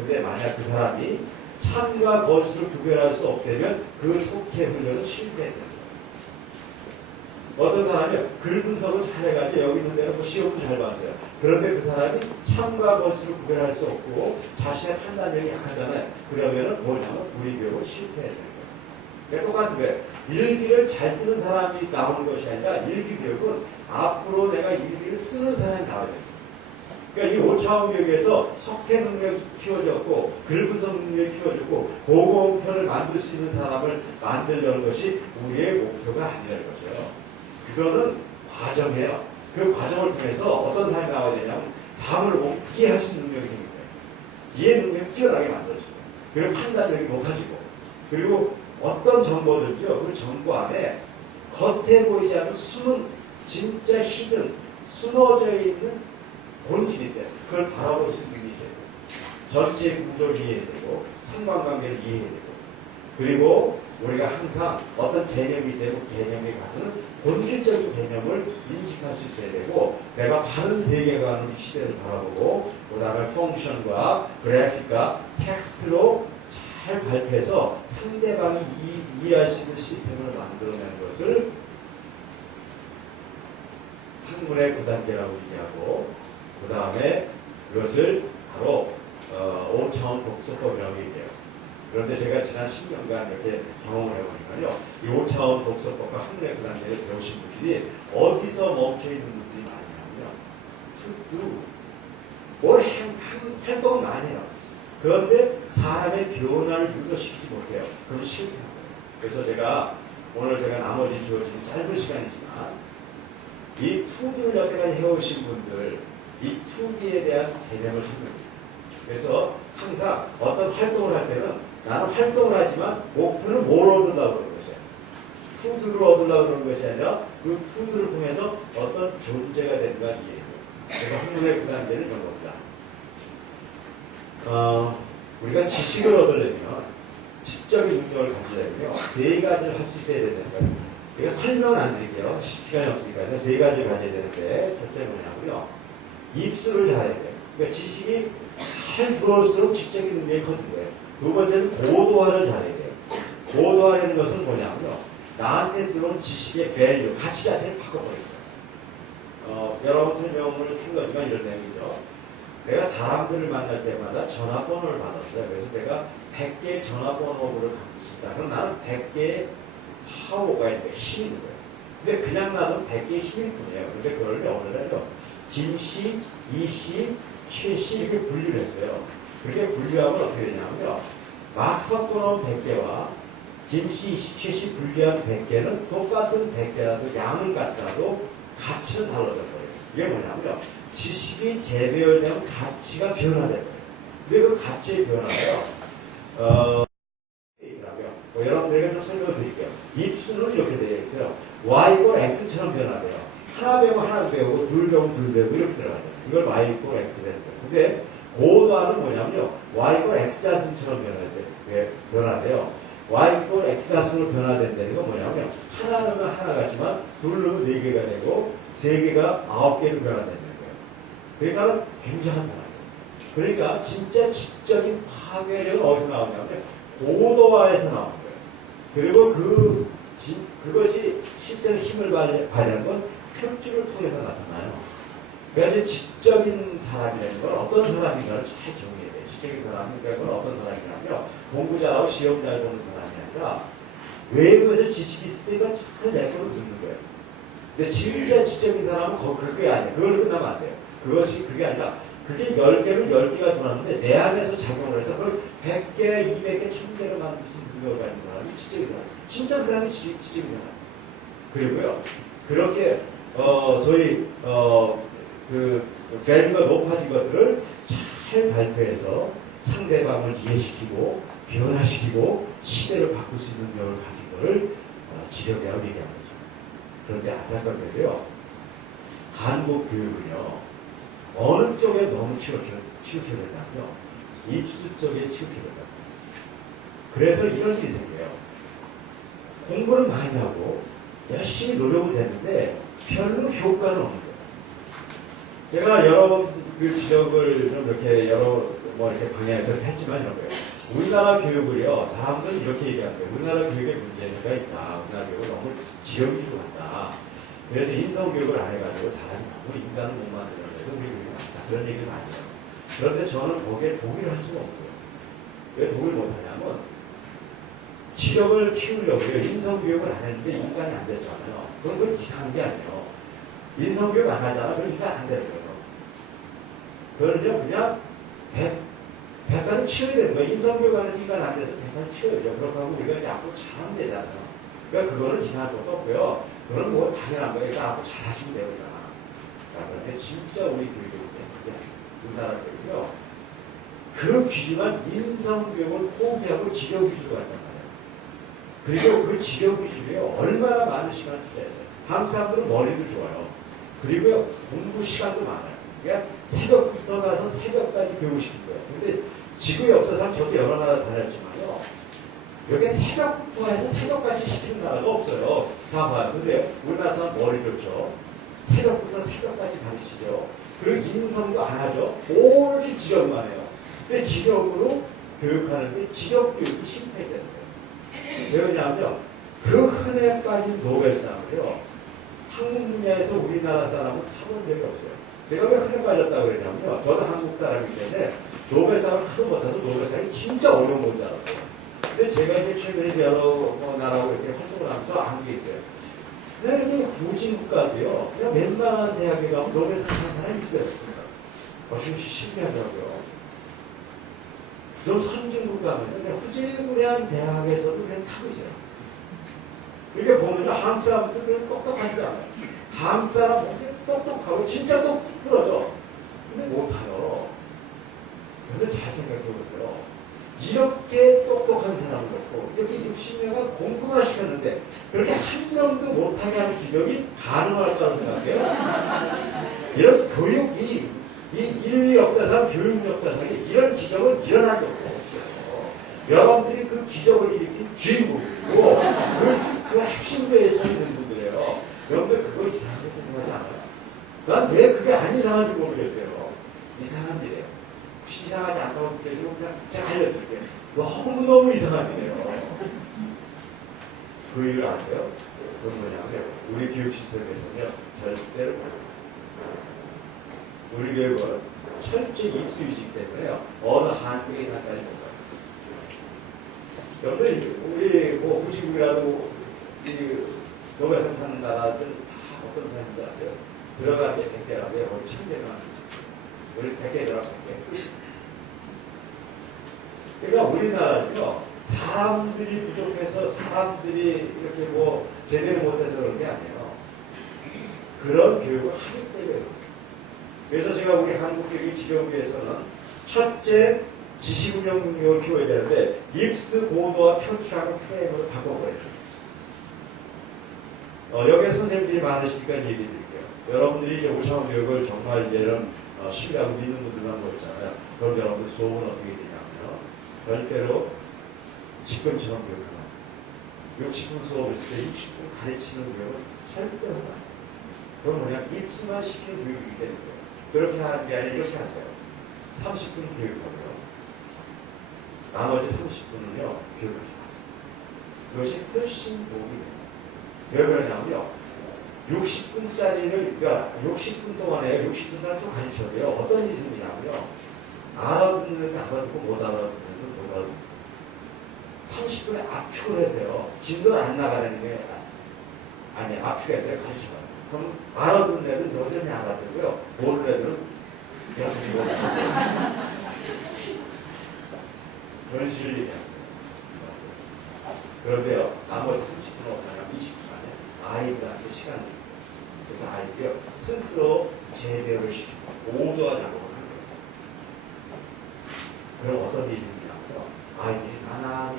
근데 만약 그 사람이 참과 거짓을 구별할 수 없다면 그 속해 훈련은 실패해요. 어떤 사람이 글 분석을 잘해가지고 여기 있는 데는 뭐 시험도 잘 봤어요. 그런데 그 사람이 참과 거짓을 구별할 수 없고 자신의 판단력이 약하잖아요. 그러면은 뭐냐면 우리 교육은 실패해야 돼요. 그러니까 똑같은 거예요. 일기를 잘 쓰는 사람이 나오는 것이 아니라 일기 교육은 앞으로 내가 일기를 쓰는 사람이 나와야 돼요. 그러니까 이 5차원 교육에서 속해 능력이 키워졌고 글 분석 능력이 키워졌고 고공편을 만들 수 있는 사람을 만들려는 것이 우리의 목표가 아니라는 거죠. 그거는 과정이에요. 그 과정을 통해서 어떤 사람이 나와야 되냐면 삶을 보고 이해할 수 있는 능력이 생깁니다. 이해 능력이 뛰어나게 만들어지고 그리고 판단력이 높아지고 그리고 어떤 정보들이요. 그 정보 안에 겉에 보이지 않는 숨은 진짜 히든 숨어져 있는 본질이 있어요. 그걸 바라볼 수 있는 게 있어요. 전체 구조를 이해해야 되고 상관관계를 이해해야 되고 그리고 우리가 항상 어떤 개념이 되고 개념이 갖는 본질적인 개념을 인식할 수 있어야 되고 내가 바른 세계관으로 이 시대를 바라보고 그 다음에 펑션과 그래픽과 텍스트로 잘 발표해서 상대방이 이해할 수 있는 시스템을 만들어내는 것을 학문의 9단계라고 얘기하고 그 다음에 그것을 바로 5차원 독서법이라고 얘기해요. 그런데 제가 지난 10년간 이렇게 경험을 해보니까요. 이 5차원 독서법과 학문의 9단계를 배우신 분들이 어디서 멈춰있는 분들이 많이 하냐면 뭘 활동을 많이 해요. 그런데 사람의 변화를 유도시키지 못해요. 그럼 실패해요. 그래서 오늘 제가 나머지 주어진 짧은 시간이지만 이 2D를 여태까지 해오신 분들 이 2D에 대한 개념을 설명해요. 그래서 항상 어떤 활동을 할 때는 나는 활동을 하지만 목표는 뭘 얻으려고 그러는 것이에요. 2D를 얻으려고 그러는 것이 아니라 그 2D를 통해서 어떤 존재가 되는가 이해해요. 그래서 학문의 9단계를 이런 겁니다. 우리가 지식을 얻으려면 지적인 능력을 가지려면요. 3가지를 할 수 있어야 되는 거예요. 제가 설명은 안 드릴게요. 시간이 없으니까 3가지를 가져야 되는데 첫째 뭐냐고요. 입술을 잘해야 돼요. 그러니까 지식이 잘 들어올수록 지적인 능력이 커진 거예요. 두 번째는 고도화를 잘해야 돼요. 고도화라는 것은 뭐냐면요. 나한테 들어온 지식의 밸류, 가치 자체를 바꿔버리는 거예요. 여러 번 설명을 한 거지만 이런 내용이죠. 내가 사람들을 만날 때마다 전화번호를 받았어요. 그래서 내가 100개의 전화번호를 갖고 있습니다. 그럼 나는 100개의 파워가 있는 거예요. 힘이 있는 거예요. 근데 그냥 나는 100개의 힘일 뿐이에요. 근데 그걸 어느날요. 김씨, 이씨, 최씨 이렇게 분류를 했어요. 그렇게 분류하면 어떻게 되냐면요. 막 섞어놓은 100개와 김씨, 이씨, 최씨 분류한 100개는 똑같은 100개라도 양을 갖더라도 가치는 달라질 거예요. 이게 뭐냐면요. 지식이 재배열되면 가치가 변화돼요. 근데 그 가치의 변화가요. 여러분들에게 좀 설명을 드릴게요. 입술은 이렇게 되어 있어요. Y고 X처럼 변화돼요. 하나 배우면 하나 배우고 둘 배우면 둘 배우고 이렇게 들어가죠. 이걸 Y고 X 되는 거예요. 근데 고도화는 뭐냐면요. Y고 X자승처럼 변화돼요. Y고 X자승으로 변화된다는 건 뭐냐면요. 하나 넣으면 하나 같지만 둘 넣으면 4개가 되고 3개가 9개로 변화된다는 거예요. 그러니까 굉장한 변화예요. 그러니까 진짜 지적인 파괴력은 어디서 나오냐면 고도화에서 나오는 거예요. 그리고 그것이 실제로 힘을 발휘하는 건 표주를 통해서 나타나요. 그러니까 지적인 사람이라는 건 어떤 사람인가를 잘 정리해야 돼요. 지적인 사람이라는 건 어떤 사람이냐면 공부 잘하고 시험 잘 보는 사람이 아니라 외부에서 지식이 있을 때 이건 잘 내도록 듣는 거예요. 근데 진짜 지적인 사람은 그게 아니에요. 그걸 끝나면 안 돼요. 그게 아니라 그게 10개면 10개가 들어왔는데 내 안에서 작용을 해서 그걸 100개, 200개, 1000개로 만들 수 있는 능력을 가진 사람이 지적인 사람. 진짜 그 사람이 지적인 사람. 그리고요. 그렇게 소위 그 밸류가 높아진 것들을 잘 발표해서 상대방을 이해시키고 변화시키고 시대를 바꿀 수 있는 능력을 가진 것을 지력이라고 얘기하는 거죠. 그런데 안타깝게도요. 한국 교육은요. 어느 쪽에 너무 치우쳐졌냐면요. 입술 쪽에 치우쳐졌다. 그래서 이런 일이 생겨요. 공부를 많이 하고 열심히 노력을 했는데 별로 효과는 없는 거예요. 제가 여러 그 지적을 좀 이렇게 여러 뭐 이렇게 방향에서 했지만 이런 거예요. 우리나라 교육을요, 사람들은 이렇게 얘기하는데 우리나라 교육에 문제가 있다. 우리나라 교육은 너무 지역 위주로 간다. 그래서 인성 교육을 안 해가지고 사람이 너무 인간을 못 만들어내서 우리 교육이 맞다. 그런 얘기를 많이 해요. 그런데 저는 거기에 동의를 할 수가 없고요. 왜 동의를 못하냐면 지력을 키우려고요. 인성 교육을 안 했는데 인간이 안 됐잖아요. 그건 그 이상한 게 아니에요. 인성 교육 안 하잖아. 그럼 인간 안 되는 거예요. 그거는요, 그냥 백간을 치워야 되는 거예요. 인성 교육 안 해서 인간 안 돼서 백간을 치워야죠. 그렇게 하고 우리가 이제 앞으로 잘하면 되잖아요. 그러니까 그거는 이상할 것도 없고요. 그건 뭐 당연한 거예요. 그러니까 앞으로 잘하시면 되잖아. 그런데 진짜 우리 교육은 그게 우리나라 교육이요. 그 귀중한 인성 교육을 포기하고 지력 위주로 갔단 말이에요. 그리고 그 지력 위주에 얼마나 많은 시간을 투자했어요. 한국 사람들은 머리도 좋아요. 그리고 공부 시간도 많아요. 그러니까 새벽부터 가서 새벽까지 교육시킨 거예요. 근데 지구에 없어서 저도 여러 나라 다녔지만요. 여기 새벽부터 해서 새벽까지 시키는 나라가 없어요. 다 봐요. 근데 우리나라 사람 머리 좋죠. 새벽부터 새벽까지 가르치죠. 그리고 인성도 안 하죠. 오로지 지력만 해요. 근데 지력으로 교육하는데 지력 교육이 실패되는 거예요. 왜 그러냐면요. 그 흔해 빠진 노벨상을요. 학문 분야에서 우리나라 사람은 타본 적이 없어요. 제가 왜 흔해 빠졌다고 그러냐면요. 저도 한국 사람이기 때문에 노벨상을 하도 못해서 노벨상이 진짜 어려운 건줄 알았어요. 근데 제가 이제 최근에 여러 나라하고 이렇게 활동을 하면서 안 게 있어요. 근데 이렇게 후진국가도요. 그냥 웬만한 대학에 가면 노벨상 하는 사람이 있어요. 좀 신기하더라고요. 좀 선진국 가면 그냥 후진국한 대학에서도 그냥 타고 있어요. 이렇게 보면요. 한국 사람들 그냥 똑똑하지 않아요. 한국 사람 똑똑하고 진짜 똑똑하죠. 근데 못타요. 근데 잘 생각해보세요. 이렇게 똑똑한 사람도 없고 이렇게 60년간 공부만 시켰는데 그렇게 한 명도 못하게 하는 기적이 가능할까라는 생각해요. 이런 교육이 이 인류 역사상 교육 역사상에 이런 기적은 일어난 적도 없어요. 여러분들이 그 기적을 일으킨 주인공이고 그 핵심부에 서 있는 분들이에요. 여러분들 그거 이상하게 생각하지 않아요? 난 왜 그게 안 이상한지 모르겠어요. 이상한 일이에요. 혹시 이상하지 않다고 느껴지고 그냥 제가 알려드릴게요. 너무너무 이상한 일이에요. 그 이유를 아세요? 그건 뭐냐면 우리 교육 시스템에서는요. 절대로 우리 교육은 철저히 입수위식 때문에요. 어느 한국에 가까이 못 가요. 여러분들 우리 뭐 후진국이라도 노벨상 타는 나라들 다 어떤 사람인지 아세요? 들어갈 때 100개라고 해요. 우리 1000개만 우리 100개 들어갈게. 그러니까 우리나라는요. 사람들이 부족해서 사람들이 이렇게 뭐 제대로 못해서 그런 게 아니에요. 그런 교육을 하기 때문에. 그래서 제가 우리 한국 교육의 지령을 위해서는 첫째 지식운영 능력을 키워야 되는데 입수 고도와 표출하는 프레임으로 바꿔버려요. 여기에 선생님들이 많으시니까 얘기 드릴게요. 여러분들이 이제 5차원 교육을 정말 이제는 신뢰하고 믿는 분들만 모였잖아요. 그럼 여러분들 수업은 어떻게 되냐면요. 절대로 직권처럼 교육하는 거예요. 60분 수업을 했을 때 60분 가르치는 교육은 절대로 하면 안 돼요. 그건 뭐냐, 입수만 시키는 교육이기 때문에 그렇게 하는 게 아니라 이렇게 하세요. 30분 교육하고요. 나머지 30분은요, 교육을 하세요. 이것이 훨씬 도움이 돼요. 왜 그러냐면요. 60분짜리를, 그러니까 60분 동안에 60분 동안 쭉 가르쳐야 돼요. 어떤 일이 생기냐면요. 알아듣는 데 알아듣고 못 알아듣는 데 못 알아듣고 30분에 압축을 해서요. 진도를 안 나가는 게 아니, 압축해야 돼요. 가르쳐요. 그럼 알아듣는 애들은 여전히 알아듣고요. 모르는 애들은 계속 모르는 그런 식으로 얘기합니다. 그런데요, 나머지 30분은 없다면 20분 안에 아이들한테 시간을 줍니다. 그래서 아이들이 스스로 재배를 시키고 오도와 작업을 하는 거예요. 그럼 어떤 일이 생기냐면요. 아이들이 나날이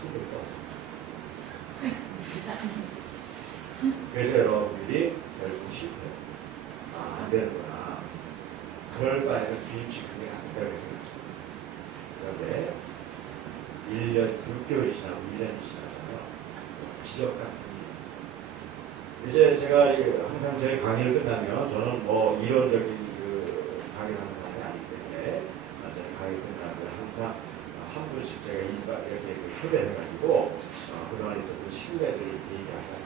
성격이 떨어져요. 그래서 여러분들이 결국 실패해요. 안 되는구나. 그럴 바에는 주입식 그게 안 된다고 생각합니다. 그런데 1년 6개월이 지나고 1년이 지나잖아요. 기적 같은 일. 이제 제가 항상 저희 강의를 끝나면 저는 뭐 이론적인 항상 한 분씩 제가 이렇게 초대해가지고 그동안 있었던 신뢰들을 얘기하고